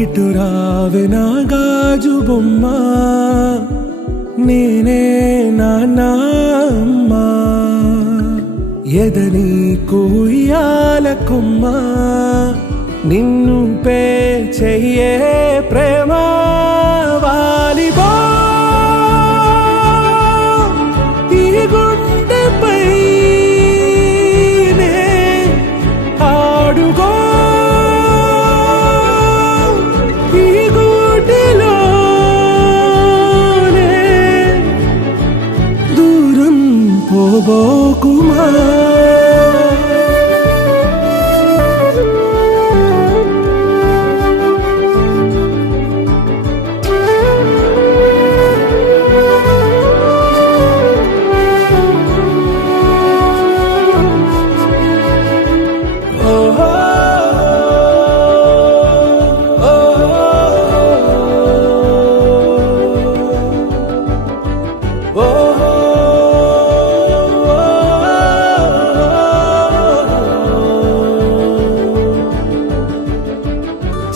ఇటు రావే నా గాజు బొమ్మ, నేనే నాన్న అమ్మ, ఎదని కుయ్యాల కొమ్మ, నిన్ను పే చెయ్యే ప్రేమ వాలిబా ఈ గుండెపై ఆడుగో ఈ గుడిలోనే దూరం పోబోకుమా.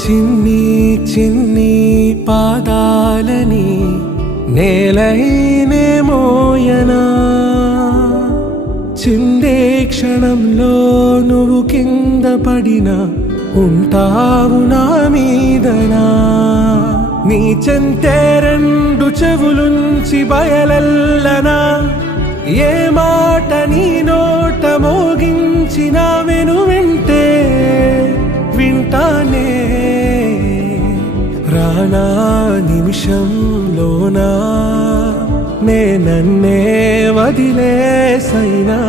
చిన్ని చిన్ని పాదాలని నేలైనే మోయనా, చిందే క్షణంలో నువ్వు కింద పడినా ఉంటావు నా మీదనా. నీ చెంతే రెండు చెవులుంచి బయలెల్లనా, ఏ మాట నీ నోట మోగించిన వెను వింటే వింటానే. రానా నిమిషంలోనా నే నన్నే వదిలేసైనా,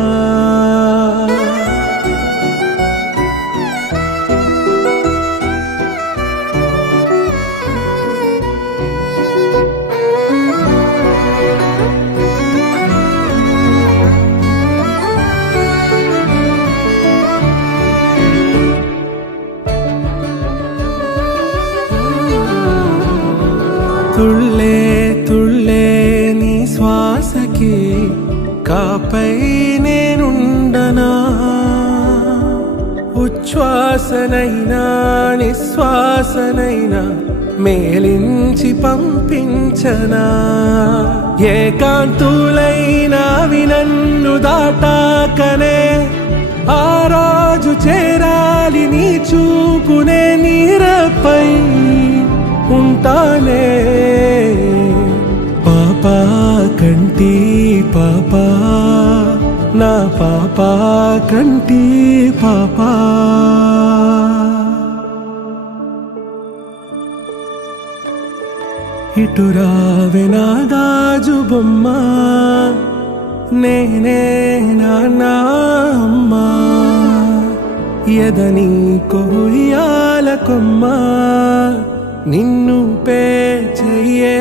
తుళ్ళే తుళ్ళే నీ శ్వాసకి కాపై నేనుండనా, ఉచ్ఛ్వాసనైనా నిశ్వాసనైనా మేలించి పంపించనా. ఏకాంతులైనా వినన్ను దాటాకనే ఆ రోజు చేరాలి నీ చూపునే నీరపై ఉంటానే. పాపా కంటి పాపా నా పాపా కంటి పాపా. ఇటు రావే నా గాజు బొమ్మ, నేనే నాన్న అమ్మ, ఎదని కొయ్యాల కొమ్మ, నిన్ను పే చెయ్యే